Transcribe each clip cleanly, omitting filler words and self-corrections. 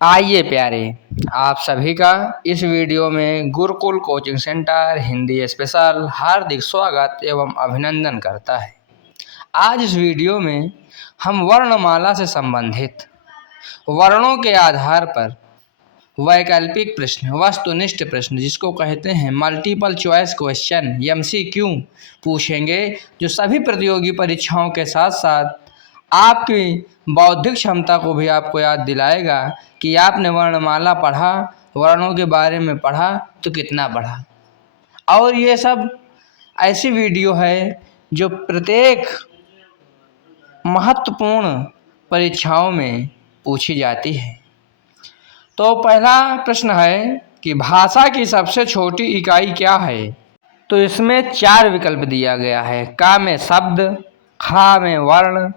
आइए प्यारे, आप सभी का इस वीडियो में Gurukul coaching centre Hindi special हार्दिक स्वागत एवं अभिनंदन करता है। आज इस वीडियो में हम वर्णमाला से संबंधित वर्णों के आधार पर वैकल्पिक प्रश्न, वस्तुनिष्ठ प्रश्न जिसको कहते हैं मल्टीपल चॉइस क्वेश्चन MCQ पूछेंगे, जो सभी प्रतियोगी परीक्षाओं के साथ साथ आपकी बौद्धिक क्षमता को भी आपको याद दिलाएगा कि आपने वर्णमाला पढ़ा, वर्णों के बारे में पढ़ा तो कितना पढ़ा। और ये सब ऐसी वीडियो है जो प्रत्येक महत्वपूर्ण परीक्षाओं में पूछी जाती है। तो पहला प्रश्न है कि भाषा की सबसे छोटी इकाई क्या है? तो इसमें 4 विकल्प दिया गया है। का में शब्द, खा में वर्ण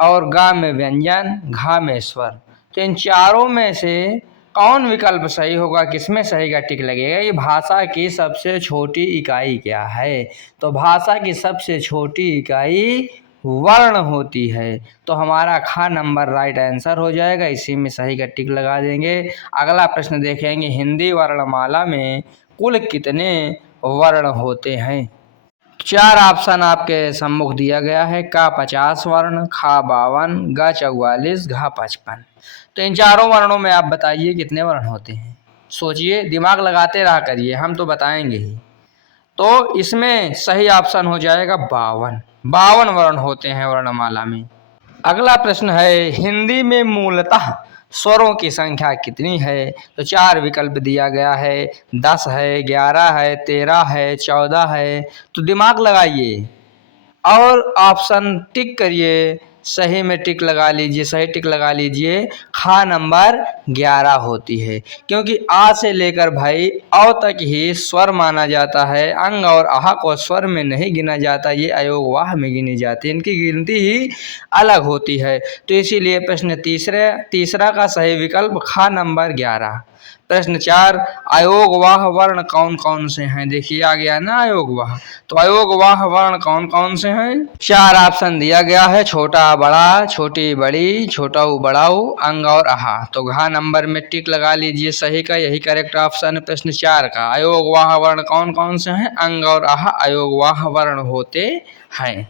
और गा में व्यंजन, घा में स्वर। तो इन चारों में से कौन विकल्प सही होगा, किसमें सही का टिक लगेगा? ये भाषा की सबसे छोटी इकाई क्या है? तो भाषा की सबसे छोटी इकाई वर्ण होती है। तो हमारा खा नंबर राइट आंसर हो जाएगा, इसी में सही का टिक लगा देंगे। अगला प्रश्न देखेंगे, हिंदी वर्णमाला में कुल कितने वर्ण होते हैं? 4 ऑप्शन आपके सम्मुख दिया गया है। का 50 वर्ण, खा 52, गा 44, घा 55। तो इन चारों वर्णों में आप बताइए कितने वर्ण होते हैं। सोचिए, दिमाग लगाते रहा करिए, हम तो बताएंगे ही। तो इसमें सही ऑप्शन हो जाएगा 52। 52 वर्ण होते हैं वर्णमाला में। अगला प्रश्न है, हिंदी में मूलतः स्वरों की संख्या कितनी है? तो 4 विकल्प दिया गया है। 10 है, 11 है, 13 है, 14 है। तो दिमाग लगाइए और ऑप्शन टिक करिए, सही में टिक लगा लीजिए, सही टिक लगा लीजिए। खा नंबर 11 होती है, क्योंकि आ से लेकर भाई औ तक ही स्वर माना जाता है। अंग और आह को स्वर में नहीं गिना जाता, ये अयोग वाह में गिनी जाती है, इनकी गिनती ही अलग होती है। तो इसीलिए प्रश्न तीसरा का सही विकल्प खा नंबर 11। प्रश्न 4, अयोग वाह वर्ण कौन कौन से हैं? देखिए आ गया ना अयोग वाह। तो अयोग वाह वर्ण कौन कौन से हैं? 4 ऑप्शन दिया गया है। छोटा बड़ा, छोटी बड़ी, छोटा बड़ाऊ, अंग और आहा। तो घा नंबर में टिक लगा लीजिए सही का, यही करेक्ट ऑप्शन है प्रश्न 4 का। अयोग वाह वर्ण कौन कौन से हैं? अंग और आहा अयोग वाह वर्ण होते हैं।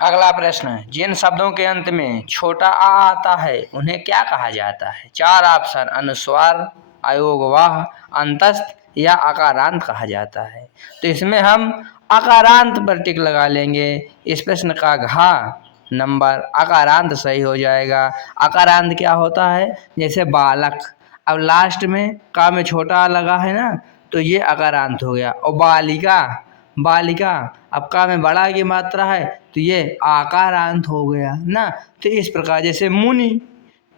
अगला प्रश्न, जिन शब्दों के अंत में छोटा आ आता है उन्हें क्या कहा जाता है? 4 ऑप्शन अनुस्वार, अयोग वाह, अंतस्थ या आकारांत कहा जाता है। तो इसमें हम आकारांत पर टिक लगा लेंगे। इस प्रश्न का घा नंबर आकारांत सही हो जाएगा। आकारांत क्या होता है? जैसे बालक, अब लास्ट में का में छोटा लगा है ना, तो ये आकारांत हो गया। और बालिका, बालिका अब का में बड़ा की मात्रा है तो ये आकारांत हो गया ना। तो इस प्रकार जैसे मुनि,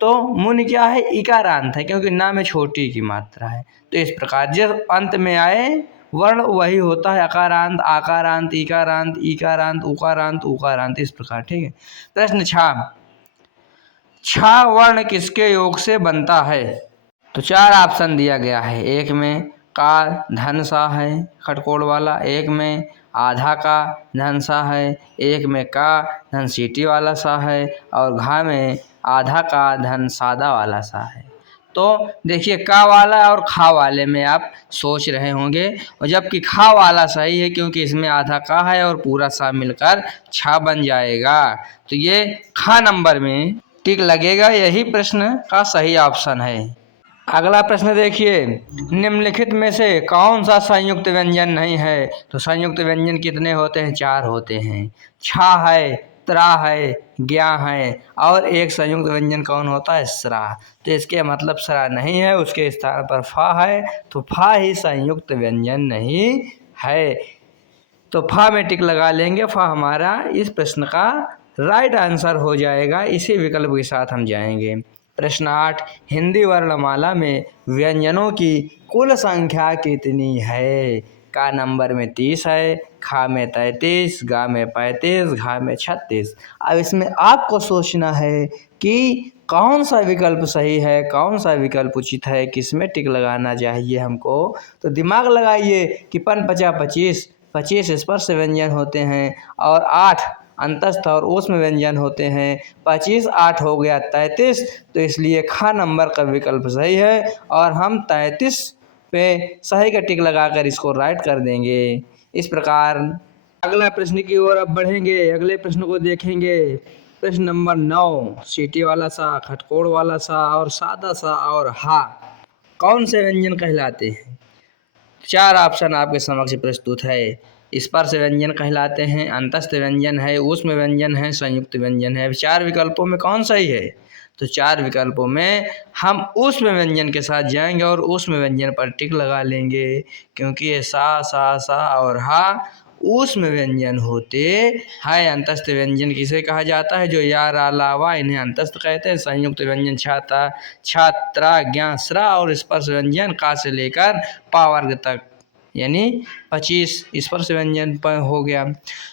तो मुनि क्या है? इकारांत है, क्योंकि ना में छोटी की मात्रा है। तो इस प्रकार जो अंत में आए वर्ण वही होता है अकारांत, आकारांत, इकारांत, इकारांत, उकारांत, उकारांत, इस प्रकार। ठीक है। प्रश्न 6, छा वर्ण किसके योग से बनता है? तो 4 ऑप्शन दिया गया है। एक में का धन सा है खटकोड़ वाला, एक में आधा का धन सा है, एक में का धन सीटी वाला सा है, और घा में आधा का धन सादा वाला सा है। तो देखिए का वाला और खा वाले में आप सोच रहे होंगे, और जबकि खा वाला सही है क्योंकि इसमें आधा का है और पूरा सा मिलकर छा बन जाएगा। तो ये खा नंबर में टिक लगेगा, यही प्रश्न का सही ऑप्शन है। अगला प्रश्न देखिए, निम्नलिखित में से कौन सा संयुक्त व्यंजन नहीं है? तो संयुक्त व्यंजन कितने होते हैं? 4 होते हैं। छा है, त्रा है, ज्ञा है, और एक संयुक्त व्यंजन कौन होता है? स्रा। तो इसके मतलब स्रा नहीं है, उसके स्थान पर फा है, तो फा ही संयुक्त व्यंजन नहीं है। तो फा में टिक लगा लेंगे, फा हमारा इस प्रश्न का राइट आंसर हो जाएगा। इसी विकल्प के साथ हम जाएंगे। प्रश्न 8, हिंदी वर्णमाला में व्यंजनों की कुल संख्या कितनी है? का नंबर में 30 है, खा में 33, गा में 35, घा में 36। अब इसमें आपको सोचना है कि कौन सा विकल्प सही है, कौन सा विकल्प उचित है, किसमें टिक लगाना चाहिए हमको। तो दिमाग लगाइए कि 5 × 5 = 25, 25 स्पर्श व्यंजन होते हैं, और 8 अंतस्थ और ऊष्म व्यंजन होते हैं। 25 8 हो गया 33, तो इसलिए खा नंबर का विकल्प सही है और हम 33 पे सही का टिक लगाकर इसको राइट कर देंगे। इस प्रकार अगला प्रश्न की ओर अब बढ़ेंगे, अगले प्रश्न को देखेंगे। प्रश्न नंबर 9, सीटी वाला सा, खटकोड़ वाला सा और सादा सा और हा कौन से व्यंजन कहलाते हैं? 4 ऑप्शन आपके समक्ष प्रस्तुत है। स्पर्श व्यंजन कहलाते हैं, अंतस्थ व्यंजन है, ऊष्म व्यंजन है, संयुक्त व्यंजन है। 4 विकल्पों में कौन सही है? तो 4 विकल्पों में हम ऊष्म व्यंजन के साथ जाएंगे और ऊष्म व्यंजन पर टिक लगा लेंगे, क्योंकि ये सा और हा ऊष्म व्यंजन होते हैं। अंतस्थ व्यंजन किसे कहा जाता है? जो या रा ला वा इन्हें अंतस्थ कहते हैं। संयुक्त व्यंजन छाता छात्रा ज्ञा स्रा और स्पर्श व्यंजन का से लेकर पा वर्ग तक यानी 25 स्पर्श व्यंजन पर हो गया।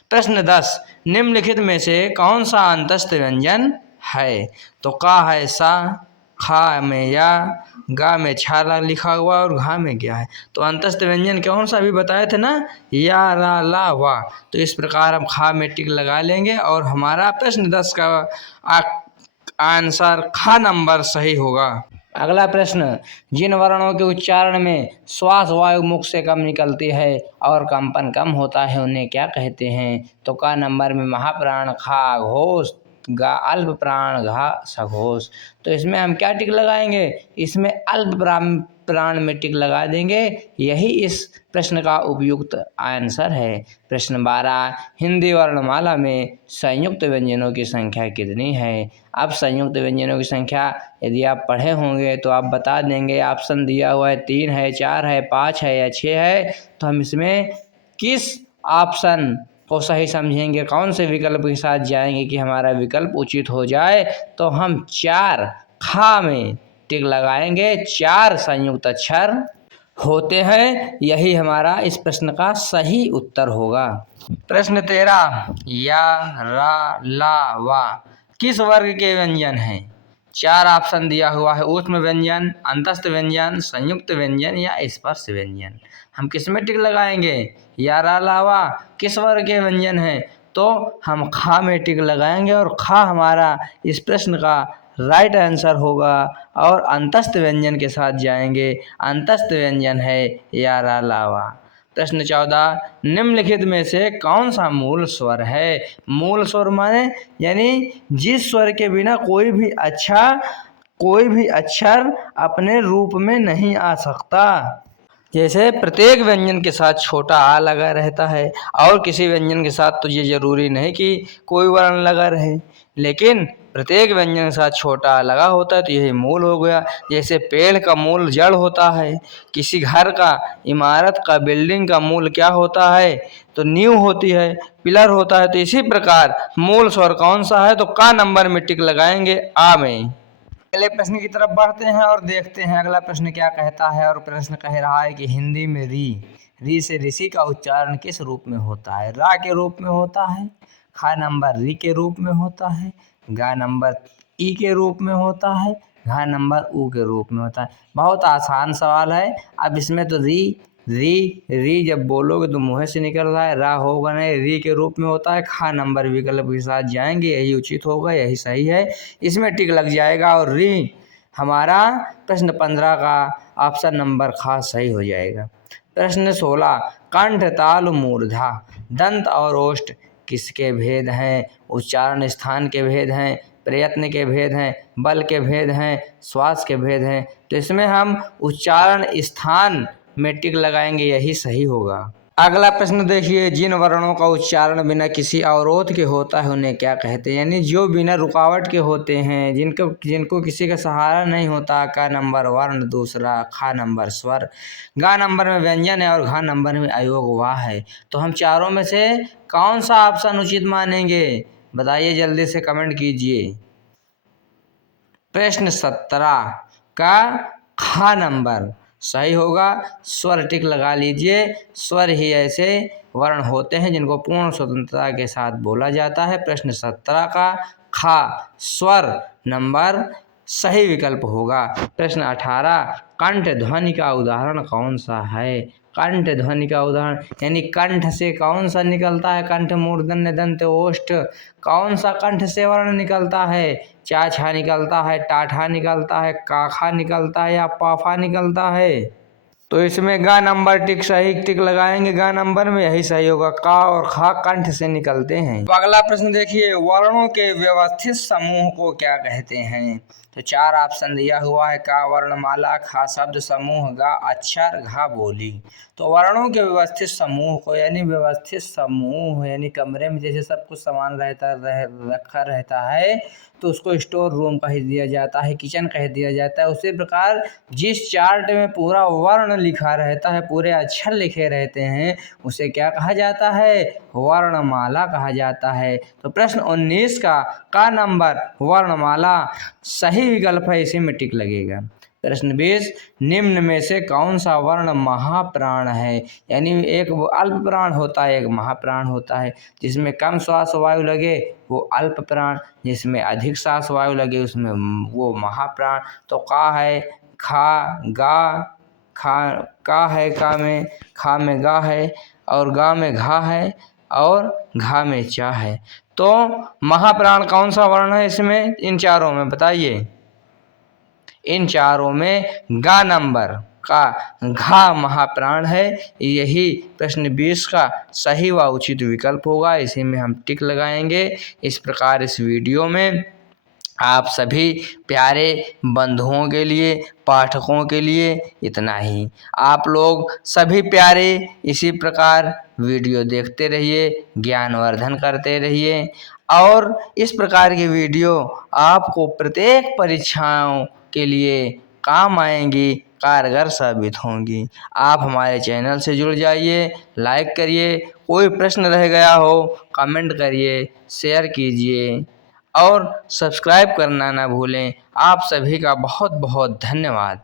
प्रश्न 10, निम्नलिखित में से कौन सा अंतस्थ व्यंजन है? तो का है सा, खा में या, गा में छाला लिखा हुआ और घा में क्या है? तो अंतस्थ व्यंजन कौन सा अभी बताए थे ना, या रा ला वा। तो इस प्रकार हम खा में टिक लगा लेंगे और हमारा प्रश्न 10 का आंसर खा नंबर सही होगा। अगला प्रश्न, जिन वर्णों के उच्चारण में श्वास वायु मुख से कम निकलती है और कंपन कम होता है उन्हें क्या कहते हैं? तो का नंबर में महाप्राण, खा घोष, गा अल्प प्राण, घा सघोष। तो इसमें हम क्या टिक लगाएंगे? इसमें अल्प प्राण में टिक लगा देंगे, यही इस प्रश्न का उपयुक्त आंसर है। प्रश्न 12, हिंदी वर्णमाला में संयुक्त व्यंजनों की संख्या कितनी है? अब संयुक्त व्यंजनों की संख्या यदि आप पढ़े होंगे तो आप बता देंगे। ऑप्शन दिया हुआ है 3 है, 4 है, 5 है या 6 है। तो हम इसमें किस ऑप्शन को सही समझेंगे, कौन से विकल्प के साथ जाएंगे कि हमारा विकल्प उचित हो जाए? तो हम 4 खा में टिक लगाएंगे। 4 संयुक्त अक्षर होते हैं, यही हमारा इस प्रश्न का सही उत्तर होगा। प्रश्न 13, या रा ला वा किस वर्ग के व्यंजन हैं? 4 ऑप्शन दिया हुआ है, ऊष्म व्यंजन, अंतस्थ व्यंजन, संयुक्त व्यंजन या स्पर्श व्यंजन। हम किस में टिक लगाएंगे? या रा ला वा किस वर्ग के व्यंजन है? तो हम खा में टिक लगाएंगे और खा हमारा इस प्रश्न का राइट आंसर होगा और अंतस्थ व्यंजन के साथ जाएंगे। अंतस्थ व्यंजन है या रा ला वा। प्रश्न 14, निम्नलिखित में से कौन सा मूल स्वर है? मूल स्वर माने यानी जिस स्वर के बिना कोई भी अक्षर अपने रूप में नहीं आ सकता। जैसे प्रत्येक व्यंजन के साथ छोटा आ लगा रहता है और किसी व्यंजन के साथ तो ये जरूरी नहीं कि कोई वर्ण लगा रहे, लेकिन प्रत्येक व्यंजन के साथ छोटा आ लगा होता है, तो यही मूल हो गया। जैसे पेड़ का मूल जड़ होता है, किसी घर का, इमारत का, बिल्डिंग का मूल क्या होता है? तो नींव होती है, पिलर होता है। तो इसी प्रकार मूल स्वर कौन सा है? तो का नंबर में टिक लगाएंगे, आ में। अगले प्रश्न की तरफ बढ़ते हैं और देखते हैं अगला प्रश्न क्या कहता है। और प्रश्न कह रहा है कि हिंदी में री से ऋषि का उच्चारण किस रूप में होता है? रा के रूप में होता है, खा नंबर री के रूप में होता है, गा नंबर ई के रूप में होता है, घा नंबर ऊ के रूप में होता है। बहुत आसान सवाल है। अब इसमें तो री जब बोलोगे तो मुँह से निकल रहा है, रा होगा नहीं, री के रूप में होता है। खा नंबर विकल्प के साथ जाएंगे, यही उचित होगा, यही सही है, इसमें टिक लग जाएगा और री हमारा प्रश्न 15 का ऑप्शन नंबर खा सही हो जाएगा। प्रश्न 16, कंठ ताल मूर्धा दंत और ओष्ठ किसके भेद हैं? उच्चारण स्थान के भेद हैं, प्रयत्न के भेद हैं, बल के भेद हैं, श्वास के भेद हैं। तो इसमें हम उच्चारण स्थान में टिक लगाएंगे, यही सही होगा। अगला प्रश्न देखिए, जिन वर्णों का उच्चारण बिना किसी अवरोध के होता है उन्हें क्या कहते हैं? यानी जो बिना रुकावट के होते हैं, जिनको किसी का सहारा नहीं होता। का नंबर वर्ण, दूसरा खा नंबर स्वर, गा नंबर में व्यंजन है और घा नंबर में अयोग वाह है। तो हम चारों में से कौन सा ऑप्शन उचित मानेंगे? बताइए, जल्दी से कमेंट कीजिए। प्रश्न 17 का खा नंबर सही होगा। स्वर टिक लगा लीजिए। स्वर ही ऐसे वर्ण होते हैं जिनको पूर्ण स्वतंत्रता के साथ बोला जाता है। प्रश्न 17 का खा स्वर नंबर सही विकल्प होगा। प्रश्न 18, कंठ ध्वनि का उदाहरण कौन सा है? कंठ ध्वनि का उदाहरण यानी कंठ से कौन सा निकलता है? कंठ मूर्धन्य दंत ओष्ठ, कौन सा कंठ से वर्ण निकलता है? चा छा निकलता है, टाठा निकलता है, काखा निकलता है या पाफा निकलता है? तो इसमें गा नंबर टिक सही टिक लगाएंगे, गा नंबर में यही सही होगा। का और खा कंठ से निकलते हैं। तो अगला प्रश्न देखिए, वर्णों के व्यवस्थित समूह को क्या कहते हैं? तो 4 ऑप्शन दिया हुआ है, का वर्णमाला, खा शब्द समूह, गा अक्षर, घा बोली। तो वर्णों के व्यवस्थित समूह को यानी व्यवस्थित समूह यानी कमरे में जैसे सब कुछ सामान रखा रहता है तो उसको स्टोर रूम कह दिया जाता है, किचन कह दिया जाता है। उसी प्रकार जिस चार्ट में पूरा वर्ण लिखा रहता है, पूरे अक्षर लिखे रहते हैं, उसे क्या कहा जाता है? वर्णमाला कहा जाता है। तो प्रश्न 19 का नंबर वर्णमाला सही विकल्प है, इसी में टिक लगेगा। प्रश्न 20, निम्न में से कौन सा वर्ण महाप्राण है? यानी एक अल्प प्राण होता है, एक महाप्राण होता है। जिसमें कम श्वास वायु लगे वो अल्प प्राण, जिसमें अधिक श्वास वायु लगे उसमें वो महाप्राण। तो का है, खा, गा, खा का है, खा में गा है, और गा में घा है, और घा में चा है। तो महाप्राण कौन सा वर्ण है इसमें? इन चारों में बताइए। इन चारों में गा नंबर का घा महाप्राण है। यही प्रश्न 20 का सही व उचित विकल्प होगा, इसी में हम टिक लगाएंगे। इस प्रकार इस वीडियो में आप सभी प्यारे बंधुओं के लिए, पाठकों के लिए इतना ही। आप लोग सभी प्यारे इसी प्रकार वीडियो देखते रहिए, ज्ञानवर्धन करते रहिए, और इस प्रकार की वीडियो आपको प्रत्येक परीक्षाओं के लिए काम आएंगी, कारगर साबित होंगी। आप हमारे चैनल से जुड़ जाइए, लाइक करिए, कोई प्रश्न रह गया हो कमेंट करिए, शेयर कीजिए और सब्सक्राइब करना ना भूलें। आप सभी का बहुत बहुत धन्यवाद।